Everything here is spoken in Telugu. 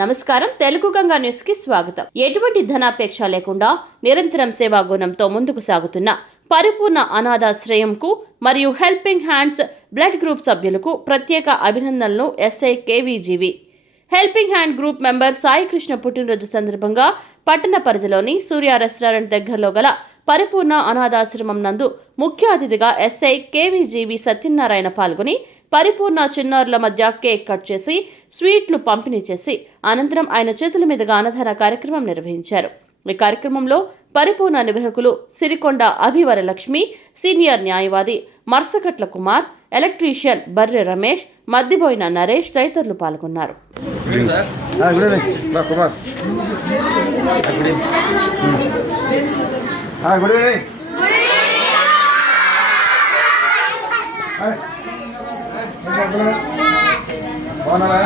నమస్కారం. తెలుగు గంగా న్యూస్ కి స్వాగతం. ఎటువంటి ధనాపేక్ష లేకుండా నిరంతరం సేవా గుణంతో ముందుకు సాగుతున్న పరిపూర్ణ అనాథాశ్రయంకు మరియు హెల్పింగ్ హ్యాండ్స్ బ్లడ్ గ్రూప్ సభ్యులకు ప్రత్యేక అభినందనలు. SI కేవీజీవి helping hand group member Sai Krishna పుట్టినరోజు సందర్భంగా పట్టణ పరిధిలోని సూర్య రెస్టారెంట్ దగ్గరలో గల పరిపూర్ణ అనాథాశ్రమం నందు ముఖ్య అతిథిగా ఎస్ఐ కేవీజీవి సత్యనారాయణ పాల్గొని పరిపూర్ణ చిన్నారుల మధ్య కేక్ కట్ చేసి స్వీట్లు పంపిణీ చేసి అనంతరం ఆయన చేతుల మీదుగా అన్నదాన కార్యక్రమం నిర్వహించారు. ఈ కార్యక్రమంలో పరిపూర్ణ నిర్వాహకులు సిరికొండ అభివరలక్ష్మి, సీనియర్ న్యాయవాది మర్సకట్ల కుమార్, ఎలక్ట్రీషియన్ బర్రె రమేష్, మద్దిబోయిన నరేష్ తదితరులు పాల్గొన్నారు. బాగున్నారా?